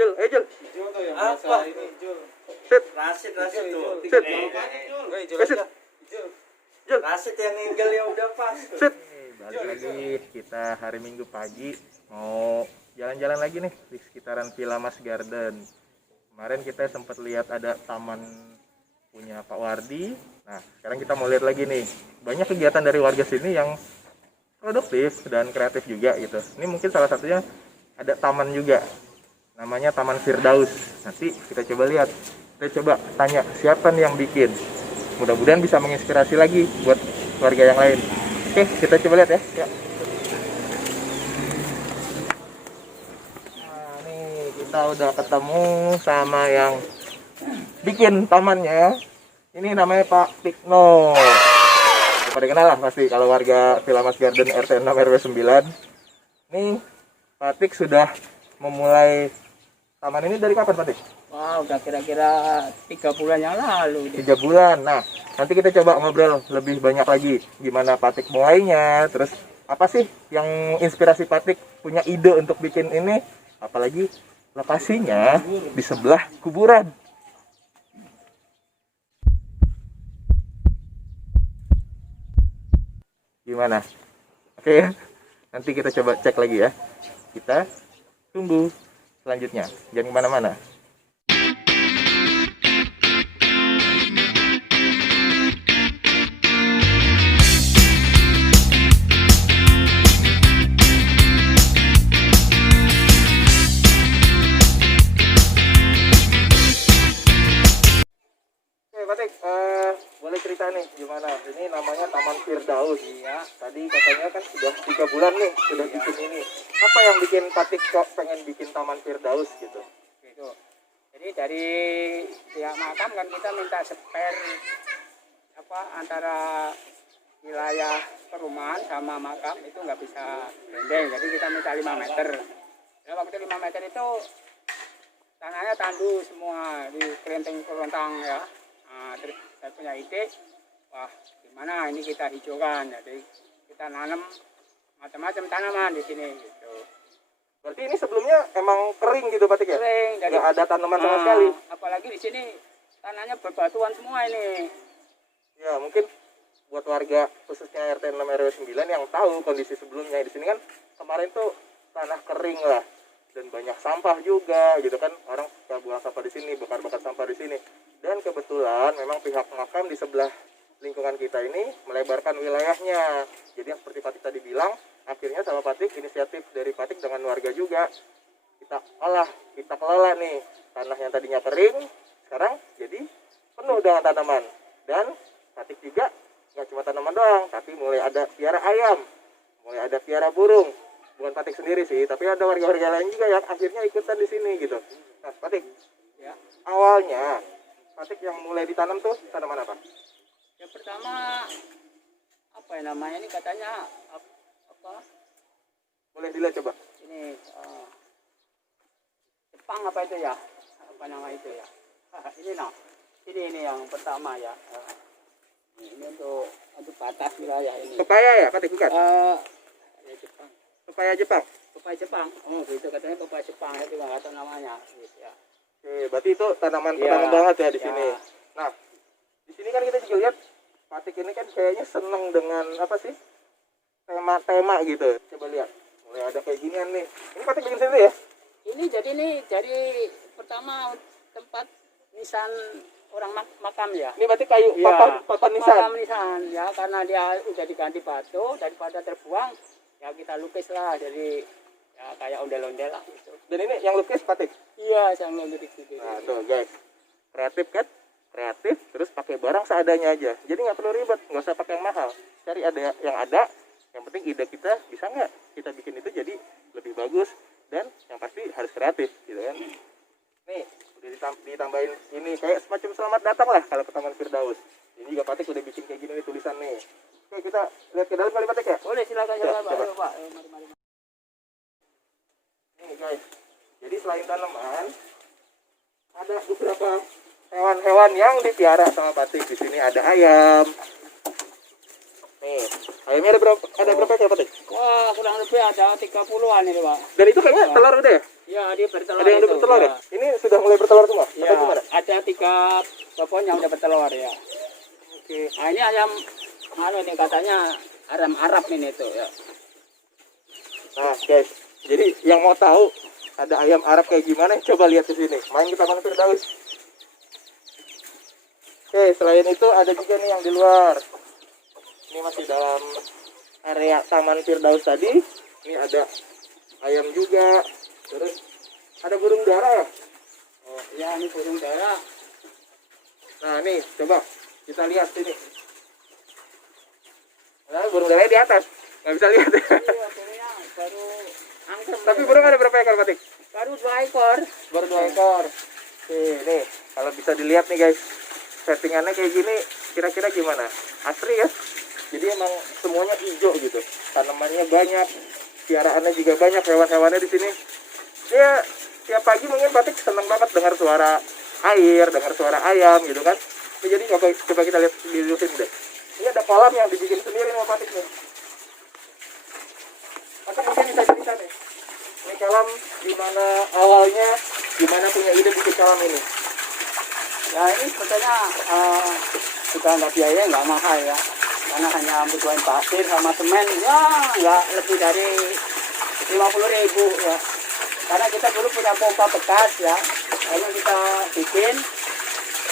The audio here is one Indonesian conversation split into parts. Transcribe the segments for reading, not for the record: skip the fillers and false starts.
Jul, ayo Jul. Jul tuh yang Apa? biasa ini Jul. Sit. Rasid tuh. Sit. Jul Sit. aja. Jul. Rasid yang ninggal ya udah pas. Sit. Balik lagi kita hari Minggu pagi mau jalan-jalan lagi nih di sekitaran Villa Mas Garden. Kemarin kita sempat lihat ada taman punya Pak Wardi. Nah, sekarang kita mau lihat lagi nih. Banyak kegiatan dari warga sini yang produktif dan kreatif juga gitu. Ini mungkin salah satunya ada taman juga. Namanya Taman Firdaus. Nanti kita coba lihat. Kita coba tanya siapa nih yang bikin. Mudah-mudahan bisa menginspirasi lagi buat warga yang lain. Oke, kita coba lihat ya. Nah, nih kita udah ketemu sama yang bikin tamannya. Ini namanya Pak Tikno. Pada kenal lah pasti kalau warga Villa Mas Garden RT 6 RW 9. Nih Pak Tik sudah memulai taman ini dari kapan Pak Tik? Wah, udah kira-kira 3 bulan yang lalu. 3 bulan. Nah, nanti kita coba ngobrol lebih banyak lagi gimana Pak Tik mulainya, terus apa sih yang inspirasi Pak Tik punya ide untuk bikin ini, apalagi lokasinya di sebelah kuburan. Gimana? Oke, nanti kita coba cek lagi ya. Kita tunggu selanjutnya. Jangan kemana-mana. Oke, Pak Tik, boleh cerita nih gimana? Ini namanya Taman Firdaus. Iya. Tadi katanya kan sudah 3 bulan nih sudah bikin ini. Apa yang bikin Pak Tik kok pengen bikin Taman Firdaus gitu? Gitu. Jadi dari pihak makam kan kita minta spare antara wilayah perumahan sama makam itu nggak bisa bendeng. Jadi kita minta 5 meter. Ya, waktu 5 meter itu tanahnya tandu semua di kelenteng-kelentang ya. Nah, terus saya punya ide, wah gimana ini kita hijaukan, jadi kita nanam macam-macam tanaman di sini gitu. Berarti ini sebelumnya emang kering gitu Pak Tik ya? Kering, jadi Nggak ada tanaman sama sekali? apalagi di sini tanahnya berbatuan semua ini. Ya mungkin buat warga khususnya RT 6 RW 9 yang tahu kondisi sebelumnya di sini kan kemarin tuh tanah kering lah dan banyak sampah juga gitu kan, orang suka buang sampah di sini, bakar-bakar sampah di sini. Dan kebetulan memang pihak makam di sebelah lingkungan kita ini melebarkan wilayahnya. Jadi yang seperti Pak Tik tadi bilang, akhirnya sama Pak Tik, inisiatif dari Pak Tik dengan warga juga, kita olah, kita kelola nih tanah yang tadinya kering, sekarang jadi penuh dengan tanaman. Dan Pak Tik juga nggak cuma tanaman doang, tapi mulai ada piara ayam, mulai ada piara burung. Bukan Pak Tik sendiri sih, tapi ada warga-warga lain juga yang akhirnya ikutan di sini gitu. Nah, Pak Tik, Ya. awalnya Pak Tik yang mulai ditanam tuh tanaman apa? Yang pertama apa ya namanya ini katanya apa? Boleh dilihat coba. Ini Jepang apa itu ya? Apa nama itu ya? Ini nah. Ini yang pertama ya. Ini untuk batas wilayah ini. Pepaya ya, Pak Tik bukan? Ya Jepang. Pepaya Jepang. Pepaya Jepang. Oh, itu katanya pepaya Jepang itu nggak tahu namanya. Gitu ya. Oke, berarti itu tanaman Ya, pertama banget ya di ya. sini. Nah, di sini kan kita juga lihat Pak Tik ini kan kayaknya seneng dengan apa sih? Tema-tema gitu. Coba lihat. Mulai ada kayak ginian nih. Ini Pak Tik bikin sendiri ya? Ini jadi pertama tempat nisan orang makam ya. Ini berarti kayu Iya, papan nisan. makam nisan ya, karena dia udah diganti batu daripada terbuang ya kita lukis lah, jadi ya kayak ondel-ondel lah gitu. Dan ini yang lukis Pak Tik. Iya, saya lukis gitu. Nah, tuh guys. Kreatif kan? Kreatif terus pakai barang seadanya aja. Jadi nggak perlu ribet, nggak usah pakai yang mahal. Cari yang ada. Yang penting ide kita bisa nggak kita bikin itu jadi lebih bagus dan yang pasti harus kreatif gitu kan. Nih, udah ditambahin ini kayak semacam selamat datang lah kalau ke Taman Firdaus. Ini juga Pak Tik udah bikin kayak gini nih tulisan nih. Oke, kita lihat ke dalam kali Pak Tik ya. Boleh, silakan Ya, Pak. coba. Ayo, Pak. Mari. Nih guys. Jadi selain tanaman ada beberapa hewan-hewan yang dipiara sama Pak Tik. Di sini ada ayam. Nih, ayamnya ada berapa ekor Pak Tik? Wah, kurang lebih ada 30-an ini, Pak. Dan itu kayaknya telur udah ya? Ya, dia bertelur. Ada yang udah itu, bertelur ya? ya? Ini sudah mulai bertelur semua? Ya, Atau gimana? ada 3 pokok yang udah bertelur ya. Oke. Nah, ini ayam ini katanya ayam Arab ini tuh ya. Nah guys, jadi yang mau tahu ada ayam Arab kayak gimana, coba lihat di sini. Main ke Taman Firdaus. Oke, selain itu ada juga nih yang di luar. Ini masih dalam area Taman Firdaus tadi. Ini ada ayam juga. Terus ada burung dara ya? Oh, ya ini burung dara. Nah nih, coba kita lihat sini. Nah, burung daranya di atas, nggak bisa lihat. Iya, burungnya baru angker. Tapi burung ada berapa ekor, Patik? baru 2 ekor. Baru 2 ekor. Oke, nih kalau bisa dilihat nih guys, settingannya kayak gini, kira-kira gimana? Asri ya? Jadi emang semuanya hijau gitu, tanamannya banyak, piaraannya juga banyak, hewan-hewannya di sini. Ya, tiap pagi mungkin Patik seneng banget dengar suara air, dengar suara ayam gitu kan. Ya, jadi coba kita lihat di sini deh. Ini ada kolam yang dibikin sendiri sama Patik nih. Patik mungkin bisa cerita nih. Ini kolam gimana awalnya, gimana punya ide bikin kolam ini? Ya ini sebetulnya juga nggak biaya, nggak mahal ya. Karena hanya butuhin pasir sama semen, ya nggak lebih dari 50.000 ya. Karena kita dulu punya pompa bekas ya, lalu kita bikin.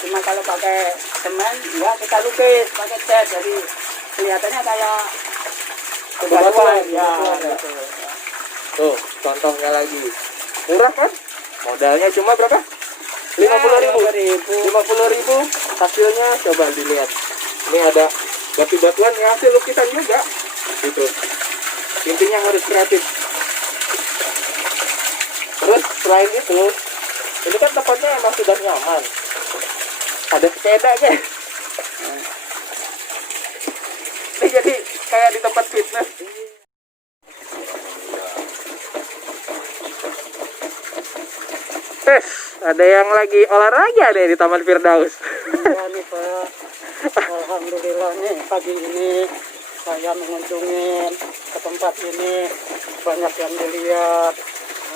Cuma kalau pakai semen, ya kita lukis pakai cat, jadi kelihatannya kayak bebatuan ya. Gitu, ya. Tuh, contohnya lagi. Murah kan? Modalnya cuma berapa? 50.000. 50.000. Hasilnya coba dilihat. Ini ada batu-batuan yang hasil lukisan juga. Gitu. Intinya harus kreatif. Terus selain itu, ini kan tempatnya emang sudah nyaman. Ada sepeda guys. Ini jadi kayak di tempat fitness. Ada yang lagi olahraga deh di Taman Firdaus. Iya nih Pak, alhamdulillah nih pagi ini saya mengunjungi ke tempat ini, banyak yang dilihat,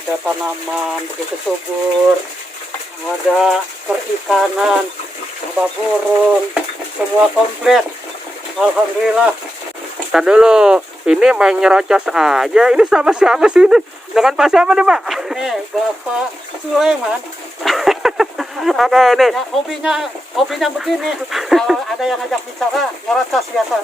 ada tanaman begitu subur, ada perikanan, ada burung, semua komplit. Alhamdulillah. Ntar dulu, ini main nyerocos aja. Ini sama siapa sih ini? Dengan Pak siapa nih Pak? Ini Bapak Sulaiman. Oke, ini. Ya, hobinya begini. Kalau ada yang ngajak bicara, nyerocos biasa.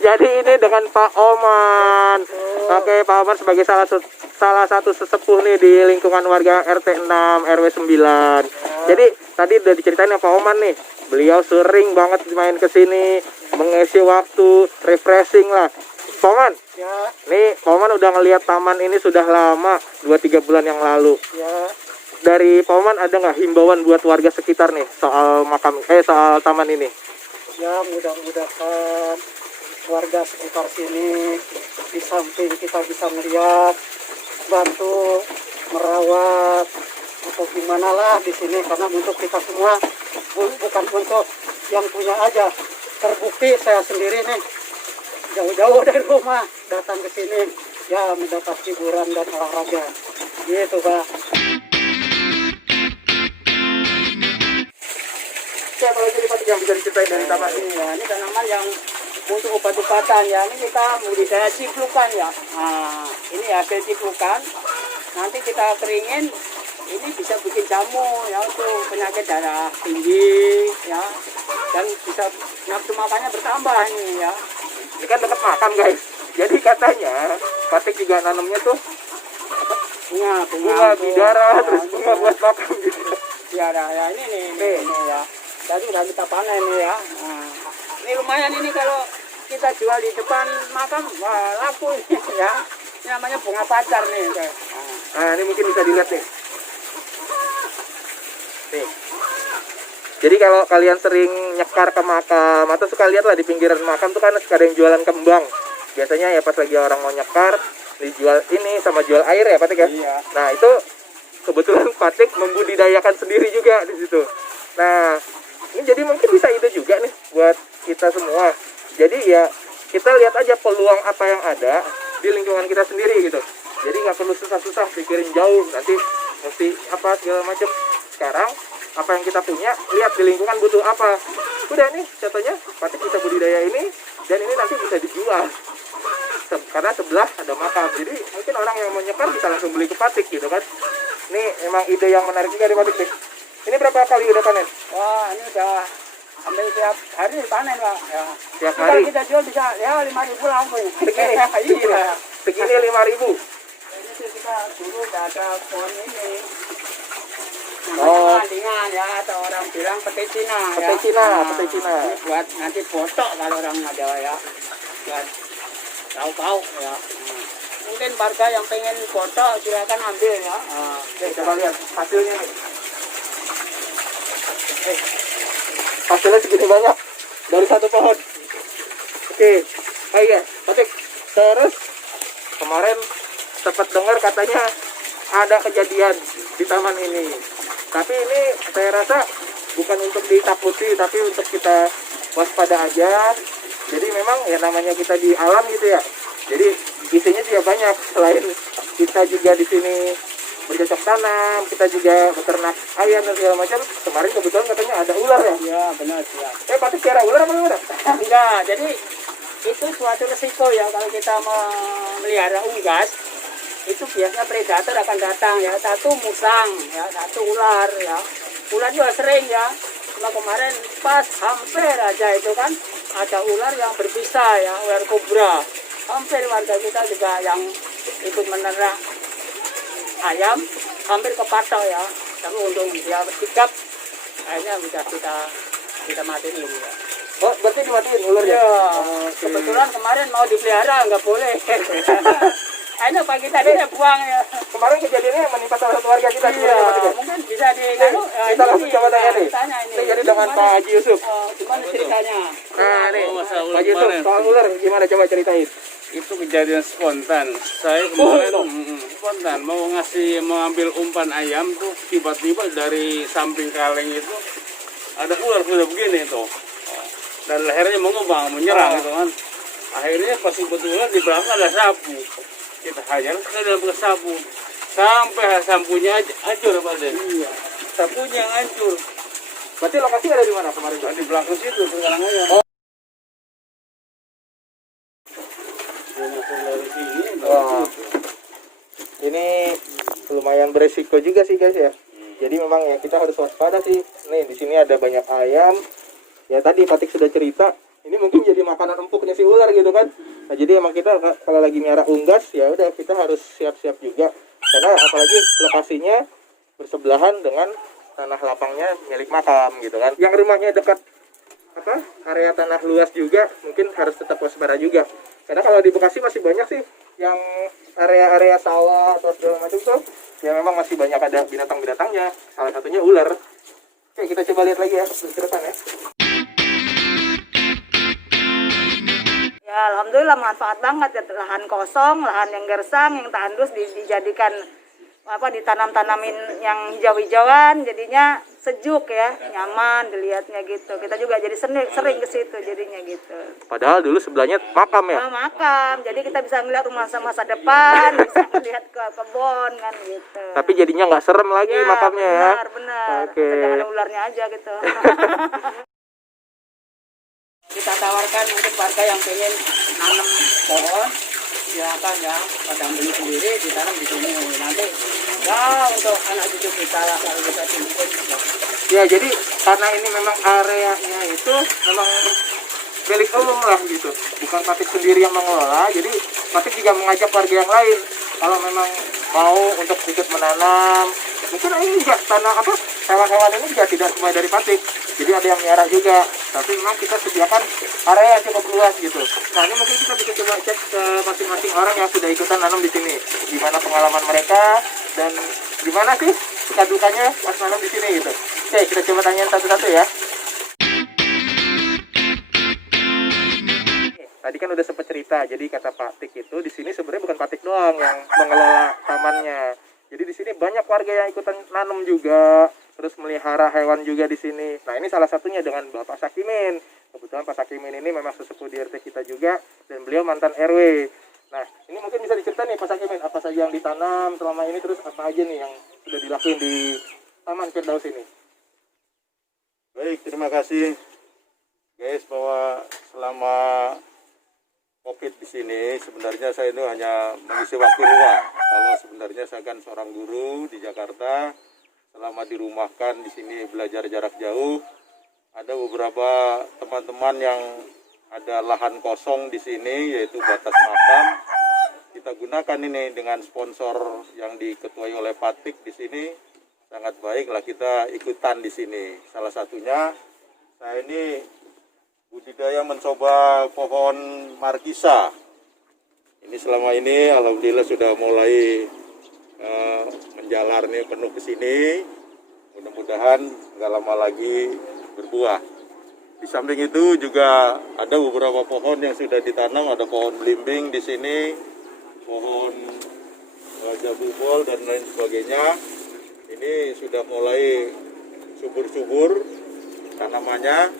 Jadi ini dengan Pak Oman. Oke, Pak Oman sebagai salah satu sesepuh nih di lingkungan warga RT 6 RW 9. Jadi tadi udah diceritain ya Pak Oman nih. Beliau sering banget main ke sini, mengisi waktu, refreshing lah. Pak Oman, Ya, nih Pak Oman udah ngelihat taman ini sudah lama, 2-3 bulan yang lalu. ya. Dari Pak Oman ada nggak himbauan buat warga sekitar nih soal soal taman ini? Ya, mudah-mudahan warga sekitar sini di samping kita bisa melihat, bantu merawat atau gimana lah di sini, karena untuk kita semua, bukan untuk yang punya aja. Terbukti saya sendiri nih jauh-jauh dari rumah datang ke sini ya mendapat hiburan dan olahraga gitu Pak. Siapa lagi nih Pak yang bisa diceritain dari taman ini? Ya, ini tanaman yang untuk obat-obatan ya, ini kita budidaya ciplukan ya. Nah, ini hasil ciplukan, nanti kita keringin, ini bisa bikin jamu ya untuk penyakit darah tinggi ya, dan bisa nafsu makannya bertambah ini ya. Ini kan dekat makan guys. Jadi katanya Patik juga nanamnya tuh bunga bidara, terus bunga buat makan gitu. Bidara ya, ini ya. Tadi udah kita panen nih ya. Nah, ini lumayan ini kalau kita jual di depan makam, wah laku ini ya. Ini namanya bunga pacar nih. Nah, ini mungkin bisa dilihat nih. Nih. Jadi kalau kalian sering nyekar ke makam atau suka lihat lah di pinggiran makam tuh kan suka ada yang jualan kembang. Biasanya ya pas lagi orang mau nyekar dijual ini sama jual air ya Patik ya. Iya. Nah itu kebetulan Patik membudidayakan sendiri juga di situ. Nah ini jadi mungkin bisa ide juga nih buat kita semua. Jadi ya kita lihat aja peluang apa yang ada di lingkungan kita sendiri gitu. Jadi nggak perlu susah-susah pikirin jauh, nanti mesti apa segala macam. Sekarang apa yang kita punya, lihat di lingkungan butuh apa. Udah nih contohnya, patik bisa budidaya ini, dan ini nanti bisa dijual. Karena sebelah ada makam, jadi mungkin orang yang mau nyekar bisa langsung beli ke patik gitu kan. Ini emang ide yang menarik juga di patik nih. Ini berapa kali udah panen? Wah, ini udah sampai tiap hari panen Pak. Ya. Tiap Kalau hari? kita jual bisa ya 5.000 langsung. Segini? Iya. Segini 5.000? Ini sih kita dulu udah ada pohon ini. Oh. Namanya ya, atau orang bilang pete Cina. Pete Cina, pete Cina. Ini buat nanti botok kalau orang ada ya. Buat lauk-lauk ya. Mungkin warga yang pengen botok silakan ambil ya. Oke, coba lihat hasilnya nih. Hasilnya segini banyak dari satu pohon. Oke, oh iya, Patik. Terus kemarin sempat dengar katanya ada kejadian di taman ini. Tapi ini saya rasa bukan untuk ditakuti, tapi untuk kita waspada aja. Jadi memang ya namanya kita di alam gitu ya. Jadi isinya juga banyak. Selain kita juga di sini bercocok tanam, kita juga beternak ayam dan segala macam. Kemarin kebetulan katanya ada ular ya. Iya benar ya. Patik piara ular apa gimana? Enggak, jadi itu suatu resiko ya kalau kita memelihara unggas. Itu biasanya predator akan datang ya, satu musang ya, satu ular ya. Ular juga sering ya. Cuma kemarin pas hampir aja itu kan ada ular yang berbisa ya, ular kobra. Hampir warga kita juga yang ikut menernak ayam hampir kepatok ya. Tapi untung dia sigap, akhirnya bisa kita matiin ya. Oh, berarti dimatiin ularnya? Iya, Oke. kebetulan kemarin mau dipelihara nggak boleh. Akhirnya pagi tadi dia buang ya. Kemarin kejadiannya menimpa salah satu warga kita. Iya, mungkin bisa di Kita langsung coba tanya nih. Tanya ini. Ini jadi dengan Pak Haji Yusuf. Gimana ceritanya? Nah, nih, masalah ular Pak Haji Yusuf, kemarin. soal ular gimana coba ceritain? Itu kejadian spontan. Saya kemarin spontan mau ambil umpan ayam tuh, tiba-tiba dari samping kaleng itu ada ular sudah begini tuh. Dan lehernya mengembang, menyerang gitu kan. Akhirnya pas kebetulan di belakang ada sapu. Kita hajar ke dalam sapu. Sampai sapunya hancur Pak Den. Iya. Sapunya yang hancur. Berarti lokasi ada di mana kemarin? Di belakang situ sekarang aja. Oh. Dia masuk dari sini. Wah. Ini lumayan beresiko juga sih guys ya. Jadi memang ya kita harus waspada sih. Nih di sini ada banyak ayam. Ya tadi Patik sudah cerita. Ini mungkin jadi makanan empuknya si ular gitu kan. Nah jadi emang kita kalau lagi miara unggas ya udah kita harus siap-siap juga. Karena apalagi lokasinya bersebelahan dengan tanah lapangnya milik makam gitu kan. Yang rumahnya dekat area tanah luas juga mungkin harus tetap waspada juga. Karena kalau di Bekasi masih banyak sih yang area-area sawah atau segala macam tuh ya memang masih banyak ada binatang-binatangnya. Salah satunya ular. Oke, kita coba lihat lagi ya ke depan ya. Ya, alhamdulillah manfaat banget ya, lahan kosong, lahan yang gersang, yang tandus dijadikan ditanam-tanamin yang hijau-hijauan, jadinya sejuk ya, nyaman dilihatnya gitu. Kita juga jadi sering ke situ jadinya gitu. Padahal dulu sebelahnya makam ya. Nah, makam, jadi kita bisa ngeliat rumah masa depan, bisa ngeliat ke kebun kan gitu. Tapi jadinya nggak serem lagi ya, makamnya ya. benar. Oke. Jangan ularnya aja gitu. Kita tawarkan untuk warga yang pengen nanam pohon, silakan ya, pada beli sendiri ditanam di sini. Nanti ya untuk anak cucu kita lah kalau kita simpen. Ya jadi karena ini memang areanya itu memang milik umum lah gitu, bukan Patik sendiri yang mengelola. Jadi Patik juga mengajak warga yang lain kalau memang mau untuk ikut menanam. Mungkin ini juga tanah hewan-hewan ini juga tidak semua dari Patik. Jadi ada yang miara juga, tapi memang kita sediakan area yang cukup luas gitu. Nah ini mungkin kita bisa coba cek ke masing-masing orang yang sudah ikutan nanam di sini, gimana pengalaman mereka dan gimana sih suka dukanya pas nanam di sini gitu. Oke, kita coba tanyain satu-satu ya. Tadi kan udah sempat cerita, jadi kata Patik itu di sini sebenarnya bukan Patik doang yang mengelola tamannya. Jadi di sini banyak warga yang ikutan nanam juga, terus melihara hewan juga di sini. Nah ini salah satunya dengan Bapak Sakimin. Kebetulan Pak Sakimin ini memang sesepuh di RT kita juga, dan beliau mantan RW. Nah, ini mungkin bisa diceritain nih Pak Sakimin, apa saja yang ditanam selama ini, terus apa aja nih yang sudah dilakuin di Taman Firdaus ini. Baik, terima kasih guys, bahwa selama COVID di sini sebenarnya saya itu hanya mengisi waktu luang. Kalau sebenarnya saya kan seorang guru di Jakarta, selama dirumahkan di sini belajar jarak jauh, ada beberapa teman-teman yang ada lahan kosong di sini, yaitu batas makam. Kita gunakan ini dengan sponsor yang diketuai oleh Patik di sini. Sangat baiklah kita ikutan di sini. Salah satunya saya ini budidaya mencoba pohon markisa. Ini selama ini alhamdulillah sudah mulai menjalar nih penuh ke sini. Mudah-mudahan nggak lama lagi berbuah. Di samping itu juga ada beberapa pohon yang sudah ditanam, ada pohon belimbing di sini, pohon jambu bol dan lain sebagainya. Ini sudah mulai subur-subur tanamannya.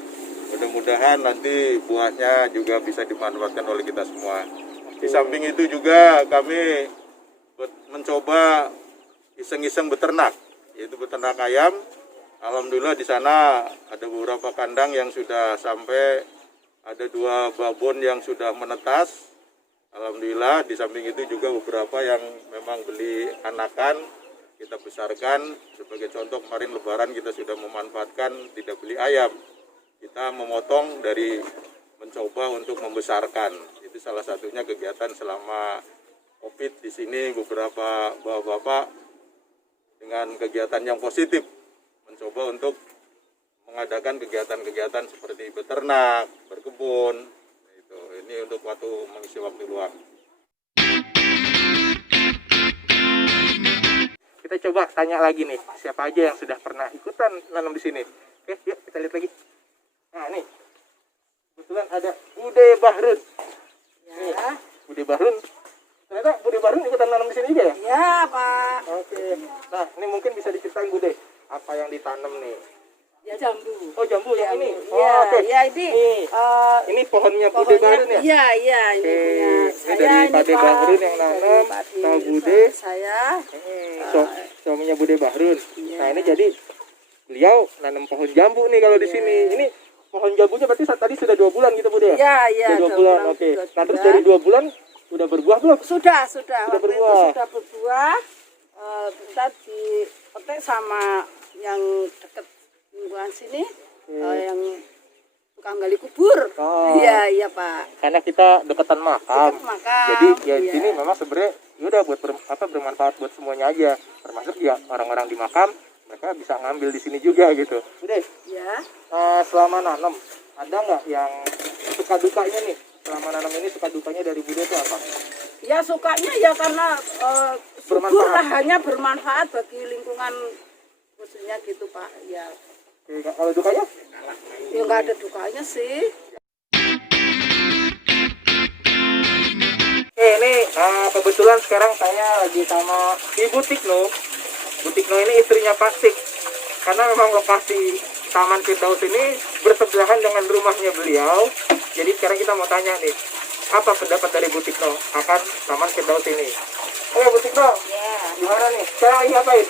Mudah-mudahan nanti buahnya juga bisa dimanfaatkan oleh kita semua. Di samping itu juga kami mencoba iseng-iseng beternak, yaitu beternak ayam. Alhamdulillah di sana ada beberapa kandang yang sudah sampai, ada 2 babon yang sudah menetas. Alhamdulillah di samping itu juga beberapa yang memang beli anakan kita besarkan. Sebagai contoh kemarin Lebaran kita sudah memanfaatkan tidak beli ayam, kita memotong dari mencoba untuk membesarkan. Itu salah satunya kegiatan selama COVID di sini, beberapa bapak-bapak dengan kegiatan yang positif mencoba untuk mengadakan kegiatan-kegiatan seperti beternak, berkebun. Ini untuk mengisi waktu luang. Kita coba tanya lagi nih, siapa aja yang sudah pernah ikutan nanam di sini. Oke, yuk kita lihat lagi. Nah, nih. Kebetulan ada Bude Bahrun. Nih, Bude Bahrun. Ternyata Bude Bahrun ikutan nanam di sini juga ya? Ya, Pak. Oke. Nah, ini mungkin bisa diceritain Bude, apa yang ditanam nih? Ya, jambu. Oh, jambu yang ini. Oh, Ya, oke. ya ini Ini pohonnya Bude Bahrun ya? Iya, iya, ini Oke, punya ini saya, dari ini Bude Pak. Bahrun yang nanam, Padi sama Bude. saya. Suaminya Bude Bahrun. Iya. Nah, ini jadi beliau nanam pohon jambu nih kalau di sini. Ini pohon jambunya berarti tadi sudah 2 bulan gitu Bude ya? Iya, iya. Sudah 2 bulan, oke. Nah, terus dari 2 bulan udah berbuah belum? Sudah. Sudah Waktu berbuah. itu sudah berbuah. Kita dipetik sama yang deket lingkungan sini, yang tukang gali kubur. Oh. Iya, Pak. Karena kita deketan makam. Dekat makam, Jadi ya di iya. sini memang sebenarnya ya udah buat bermanfaat buat semuanya aja. Termasuk ya orang-orang di makam, mereka bisa ngambil di sini juga gitu. Udah. Ya. Selama nanam ada nggak yang suka dukanya nih? Selama nanam ini suka dukanya dari Bude itu apa? Ya sukanya ya karena subur Bermanfaat. lahannya bermanfaat bagi lingkungan khususnya gitu Pak. Ya, Oke, kalau dukanya? ya nggak ada dukanya sih. Ini kebetulan sekarang saya lagi sama Ibu Tikno. Bu Tikno ini istrinya Pak Tik. Karena memang lokasi Taman Firdaus ini bersebelahan dengan rumahnya beliau. Jadi sekarang kita mau tanya nih, apa pendapat dari Bu Tikno akan Taman Firdaus ini? Bu Tikno, Ya, gimana nih? Sekarang lagi ngapain?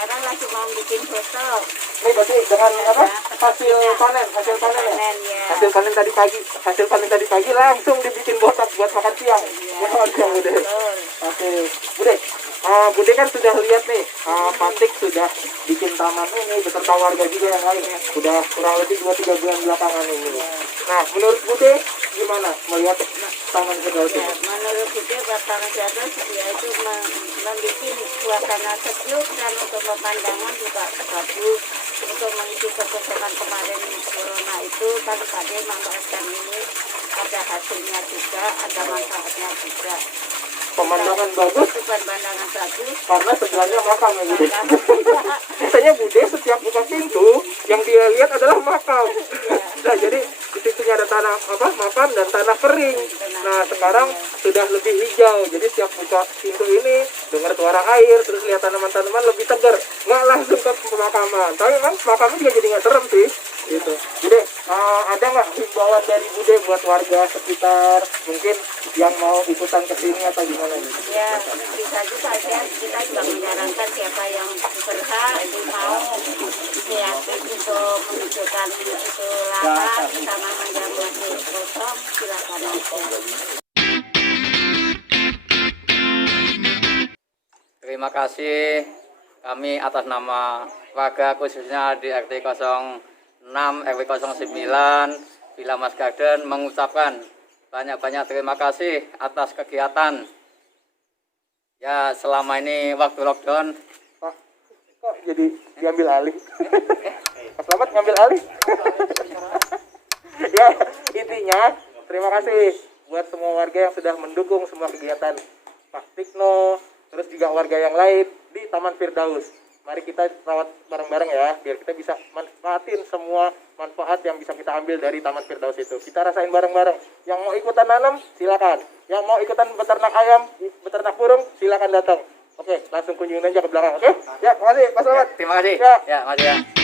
sekarang lagi mau bikin foto. Ini berarti dengan apa? Hasil panen ya? Panen, ya. Hasil panen tadi pagi langsung dibikin botak buat makan siang. Buat makan siang, Bude. Betul. Oke, Bude. Bude kan sudah lihat nih, Patik sudah bikin taman ini beserta warga juga yang lain. Sudah kurang lebih 2-3 bulan belakangan ini. Nah, menurut Bude gimana melihat Taman Firdaus Ya, ini? menurut kita Taman Firdaus yaitu membuat suasana sejuk dan untuk pemandangan juga bagus. Untuk mengisi kesesakan kemarin corona itu tadi manfaatkan ini, ada hasilnya juga, ada manfaatnya juga. Pemandangan bagus Bukan pandangan bagus. karena sebelahnya makam ya, Bude. Karena Biasanya Bude setiap buka pintu yang dia lihat adalah makam. Nah, jadi di situnya ada tanah makam dan tanah kering. Nah, sekarang sudah lebih hijau. Jadi setiap buka pintu ini dengar suara air, terus lihat tanaman-tanaman lebih segar. Nggak langsung ke pemakaman. Tapi memang makamnya juga jadi nggak serem sih. Gitu. Bude, ada nggak himbauan dari Bude buat warga sekitar mungkin yang mau ikutan ke sini atau gimana nih? Ya, bisa juga aja kita juga menyarankan siapa yang berhak mau kreatif untuk menunjukkan itu lahan tanaman yang masih kosong, silakan aja. Terima kasih kami atas nama warga khususnya di RT 06 RW 09 Villa Mas Garden mengucapkan banyak-banyak terima kasih atas kegiatan ya selama ini waktu lockdown. Pak, kok jadi diambil alih? Mas Slamet ngambil alih? Ya, intinya terima kasih buat semua warga yang sudah mendukung semua kegiatan Pak Tikno, terus juga warga yang lain di Taman Firdaus. Mari kita rawat bareng-bareng ya, biar kita bisa manfaatin semua manfaat yang bisa kita ambil dari Taman Firdaus itu. Kita rasain bareng-bareng. Yang mau ikutan nanam, silakan. Yang mau ikutan beternak ayam, beternak burung, silakan datang. Oke, langsung kunjungin aja ke belakang. Oke? Ya, makasih Pak Slamet. Terima kasih. Ya. Ya, makasih ya.